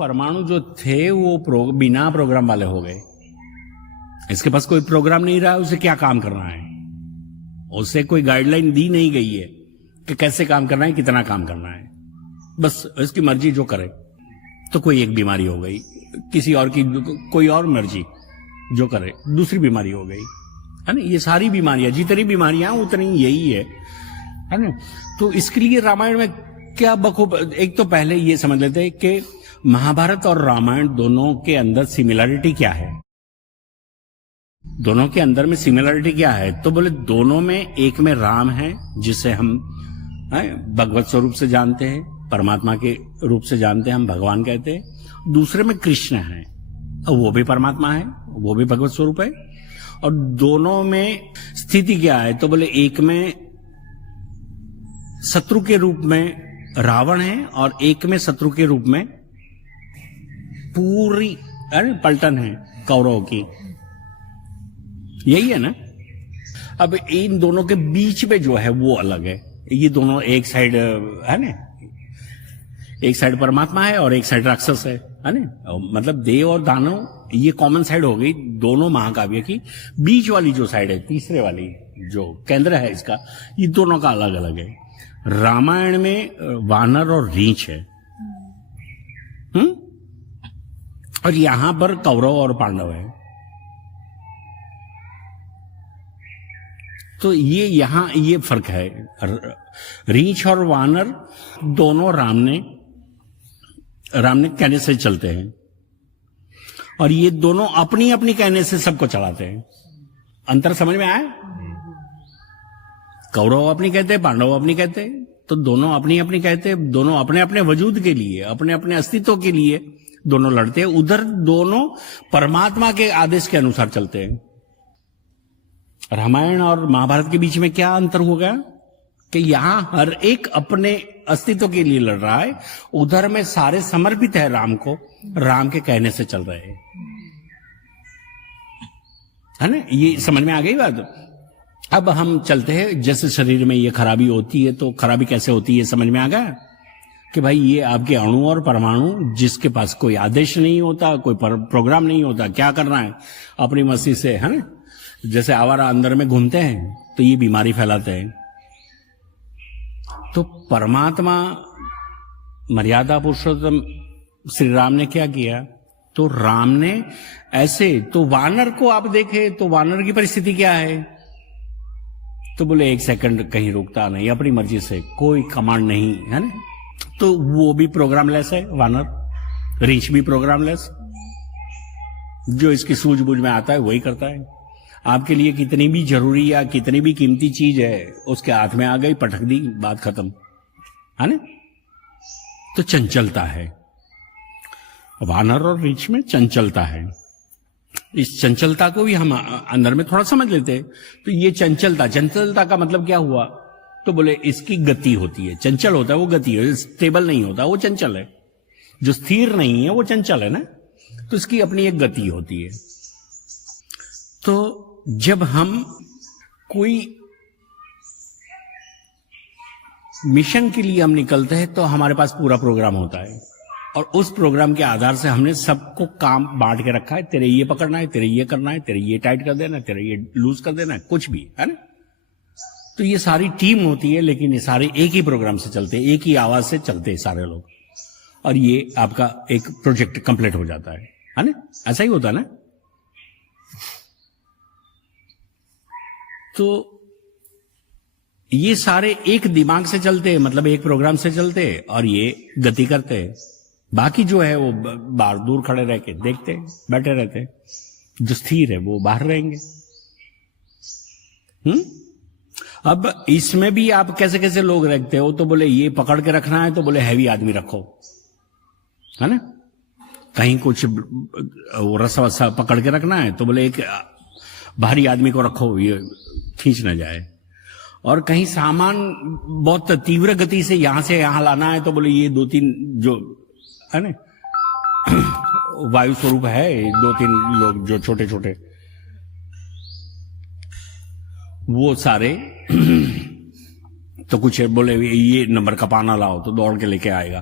परमाणु जो थे वो बिना प्रोग्राम वाले हो गए। इसके पास कोई प्रोग्राम नहीं रहा, उसे क्या काम करना है, उसे कोई गाइडलाइन दी नहीं गई है कि कैसे काम करना है, कितना काम करना है, बस इसकी मर्जी जो करे। तो कोई एक बीमारी हो गई, किसी और की कोई और मर्जी जो करे, दूसरी बीमारी हो गई, है ना। ये सारी बीमारियां, जितनी बीमारियां उतनी यही है ना। तो इसके लिए रामायण में क्या बखूब, एक तो पहले ये समझ लेते हैं कि महाभारत और रामायण दोनों के अंदर सिमिलरिटी क्या है। दोनों के अंदर में सिमिलरिटी क्या है, तो बोले दोनों में, एक में राम है जिसे हम भगवत स्वरूप से जानते हैं, परमात्मा के रूप से जानते हैं, हम भगवान कहते हैं। दूसरे में कृष्ण है, वो भी परमात्मा है, वो भी भगवत स्वरूप है। और दोनों में स्थिति क्या है, तो बोले एक में शत्रु के रूप में रावण है और एक में शत्रु के रूप में पूरी पलटन है कौरवों की। यही है ना। अब इन दोनों के बीच में जो है वो अलग है। ये दोनों एक साइड है ना, एक साइड परमात्मा है और एक साइड राक्षस है ना। मतलब देव और दानव ये कॉमन साइड हो गई दोनों महाकाव्य की। बीच वाली जो साइड है, तीसरे वाली जो केंद्र है इसका, ये दोनों का अलग अलग है। रामायण में वानर और रीछ है, और यहां पर कौरव और पांडव है। तो ये यहां ये फर्क है। रीछ और वानर दोनों राम ने कहने से चलते हैं, और ये दोनों अपनी अपनी कहने से सबको चलाते हैं। अंतर समझ में आया? कौरव अपनी कहते हैं, पांडव अपनी कहते हैं। तो दोनों अपनी अपनी कहते हैं, दोनों अपने अपने वजूद के लिए, अपने अपने अस्तित्व के लिए दोनों लड़ते हैं। उधर दोनों परमात्मा के आदेश के अनुसार चलते हैं। रामायण और महाभारत के बीच में क्या अंतर हो गया कि यहां हर एक अपने अस्तित्व के लिए लड़ रहा है, उधर में सारे समर्पित है राम को, राम के कहने से चल रहे हैं, है ना। ये समझ में आ गई बात। अब हम चलते हैं, जैसे शरीर में ये खराबी होती है, तो खराबी कैसे होती है समझ में आ गया कि भाई ये आपके अणु और परमाणु, जिसके पास कोई आदेश नहीं होता, कोई प्रोग्राम नहीं होता, क्या करना है अपनी मस्ती से, है ना। जैसे आवारा अंदर में घूमते हैं तो ये बीमारी फैलाते हैं। तो परमात्मा मर्यादा पुरुषोत्तम श्री राम ने क्या किया, तो राम ने ऐसे, तो वानर को आप देखें तो वानर की परिस्थिति क्या है, तो बोले एक सेकंड कहीं रुकता नहीं, अपनी मर्जी से, कोई कमांड नहीं, है ना। तो वो भी प्रोग्रामलेस है वानर, रीछ भी प्रोग्रामलेस, जो इसकी सूझबूझ में आता है वही करता है। आपके लिए कितनी भी जरूरी या कितनी भी कीमती चीज है, उसके हाथ में आ गई, पटक दी, बात खत्म, है ना। तो चंचलता है, वानर और रीछ में चंचलता है। इस चंचलता को भी हम अंदर में थोड़ा समझ लेते हैं। तो ये चंचलता का मतलब क्या हुआ, तो बोले इसकी गति होती है। चंचल होता है वो गति है, स्टेबल नहीं होता वो चंचल है। जो स्थिर नहीं है वो चंचल है ना। तो इसकी अपनी एक गति होती है। तो जब हम कोई मिशन के लिए हम निकलते हैं तो हमारे पास पूरा प्रोग्राम होता है, और उस प्रोग्राम के आधार से हमने सबको काम बांट के रखा है। तेरे ये पकड़ना है, तेरे ये करना है, तेरे ये टाइट कर देना है, तेरे ये लूज कर देना है, कुछ भी, है ना। तो ये सारी टीम होती है, लेकिन ये सारे एक ही प्रोग्राम से चलते हैं, एक ही आवाज से चलते हैं सारे लोग, और ये आपका एक प्रोजेक्ट कंप्लीट हो जाता है ना। ऐसा ही होता है ना। तो ये सारे एक दिमाग से चलते हैं, मतलब एक प्रोग्राम से चलते हैं, और ये गति करते हैं। बाकी जो है वो बाहर दूर खड़े रह के देखते हैं, बैठे रहते हैं। जो स्थिर है वो बाहर रहेंगे। अब इसमें भी आप कैसे कैसे लोग रखते हो, तो बोले ये पकड़ के रखना है, तो बोले हैवी आदमी रखो, है ना। कहीं कुछ रसा वसा पकड़ के रखना है, तो बोले एक भारी आदमी को रखो, ये खींच ना जाए। और कहीं सामान बहुत तीव्र गति से यहां से यहां लाना है, तो बोले ये 2-3 जो है ना वायु स्वरूप है, 2-3 लोग जो छोटे छोटे, वो सारे तो कुछ बोले ये नंबर का पाना लाओ, तो दौड़ के लेके आएगा,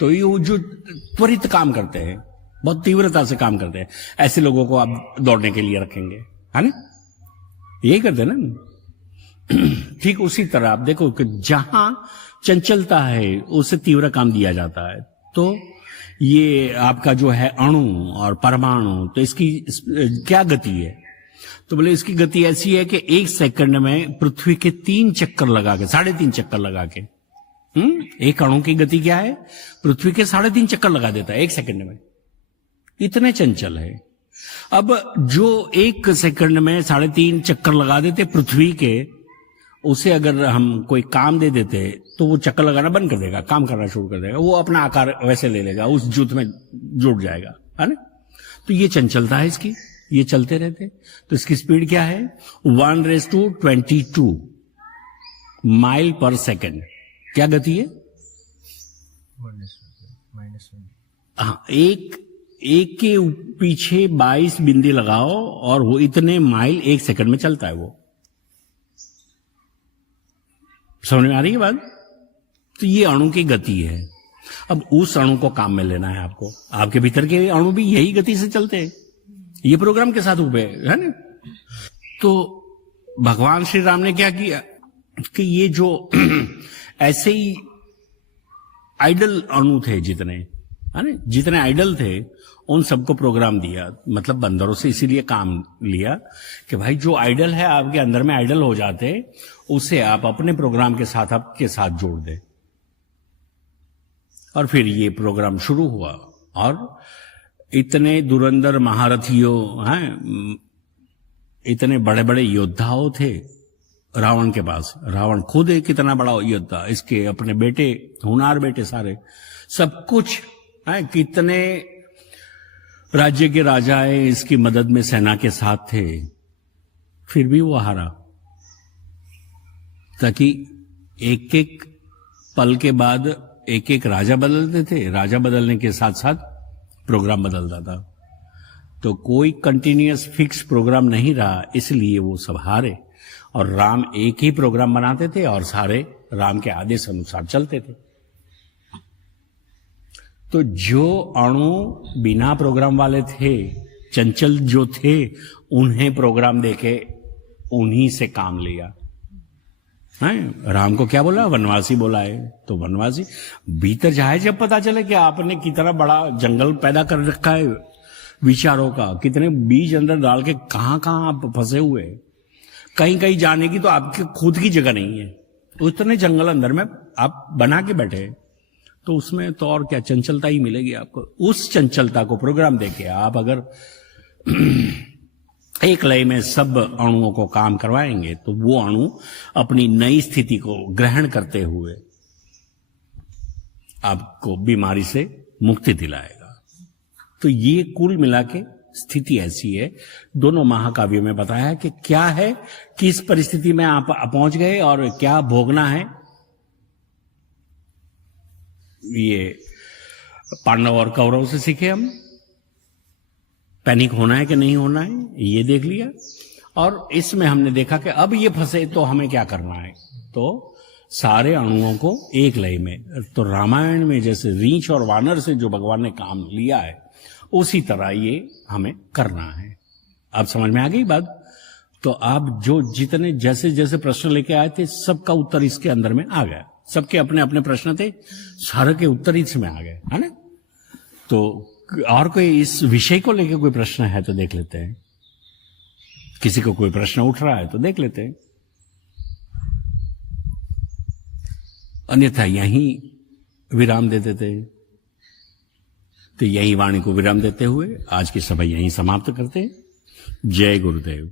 तो ये जो त्वरित काम करते हैं, बहुत तीव्रता से काम करते हैं, ऐसे लोगों को आप दौड़ने के लिए रखेंगे, है ना? यही करते हैं ना। ठीक उसी तरह आप देखो कि जहां चंचलता है उसे तीव्र काम दिया जाता है। तो ये आपका जो है अणु और परमाणु, तो इसकी क्या गति है? तो बोले इसकी गति ऐसी है कि 1 सेकंड में पृथ्वी के 3 चक्कर लगा के, 3.5 चक्कर लगा के, एक अणु की गति क्या है? पृथ्वी के 3.5 चक्कर लगा देता है 1 सेकंड में। इतने चंचल है। अब जो 1 सेकंड में 3.5 चक्कर लगा देते पृथ्वी के, उसे अगर हम कोई काम दे देते तो वो चक्कर लगाना बंद कर देगा, काम करना शुरू कर देगा, वो अपना आकार वैसे ले लेगा, उस जुट में जुड़ जाएगा, है ना? तो ये चंचलता है इसकी, ये चलते रहते। तो इसकी स्पीड क्या है? 1/22 माइल पर सेकेंड। क्या गति है? हाँ, एक के पीछे 22 बिंदी लगाओ और वो इतने माइल 1 सेकंड में चलता है। वो समझ में आ रही है बात? तो ये अणु की गति है। अब उस अणु को काम में लेना है आपको। आपके भीतर के अणु भी यही गति से चलते हैं, ये प्रोग्राम के साथ हुए, है ना? तो भगवान श्री राम ने क्या किया कि ये जो ऐसे ही आइडल अणु थे जितने, है ना, जितने आइडल थे उन सबको प्रोग्राम दिया, मतलब बंदरों से इसीलिए काम लिया कि भाई जो आइडल है आपके अंदर में आइडल हो जाते, उसे आप अपने प्रोग्राम के साथ आपके साथ जोड़ दे। और फिर ये प्रोग्राम शुरू हुआ और इतने दुरंदर महारथियों हैं, इतने बड़े बड़े योद्धाओं थे रावण के पास। रावण खुद एक कितना बड़ा योद्धा, इसके अपने बेटे, होनार बेटे सारे, सब कुछ है, कितने राज्य के राजाएं इसकी मदद में सेना के साथ थे, फिर भी वो हारा। ताकि एक एक पल के बाद एक एक राजा बदलते थे, राजा बदलने के साथ साथ प्रोग्राम बदलता था। तो कोई कंटिन्यूअस फिक्स प्रोग्राम नहीं रहा, इसलिए वो सब हारे। और राम एक ही प्रोग्राम बनाते थे और सारे राम के आदेश अनुसार चलते थे। तो जो अणु बिना प्रोग्राम वाले थे, चंचल जो थे, उन्हें प्रोग्राम देके उन्हीं से काम लिया है। राम को क्या बोला? वनवासी बोला है। तो वनवासी भीतर जाए, जब पता चले कि आपने कितना बड़ा जंगल पैदा कर रखा है विचारों का, कितने बीज अंदर डाल के कहां कहां आप फंसे हुए, कहीं कहीं जाने की तो आपकी खुद की जगह नहीं है, उतने जंगल अंदर में आप बना के बैठे, तो उसमें तो और क्या चंचलता ही मिलेगी आपको। उस चंचलता को प्रोग्राम देके आप अगर एक लय में सब अणुओं को काम करवाएंगे तो वो अणु अपनी नई स्थिति को ग्रहण करते हुए आपको बीमारी से मुक्ति दिलाएगा। तो ये कुल मिला के स्थिति ऐसी है। दोनों महाकाव्यों में बताया है कि क्या है, किस परिस्थिति में आप पहुंच गए और क्या भोगना है। ये पांडव और कौरव से सीखे हम, पैनिक होना है कि नहीं होना है ये देख लिया। और इसमें हमने देखा कि अब ये फंसे तो हमें क्या करना है। तो सारे अणुओं को एक लय में, तो रामायण में जैसे रीछ और वानर से जो भगवान ने काम लिया है, उसी तरह ये हमें करना है। अब समझ में आ गई बात? तो आप जो जितने जैसे जैसे प्रश्न लेके आए थे, सबका उत्तर इसके अंदर में आ गया। सबके अपने अपने प्रश्न थे, सारे के उत्तर इसमें आ गए, है ना? तो और कोई इस विषय को लेकर कोई प्रश्न है तो देख लेते हैं। किसी को कोई प्रश्न उठ रहा है तो देख लेते हैं, अन्यथा यहीं विराम दे देते हैं। तो यही वाणी को विराम देते हुए आज की सभा यहीं समाप्त करते हैं। जय गुरुदेव।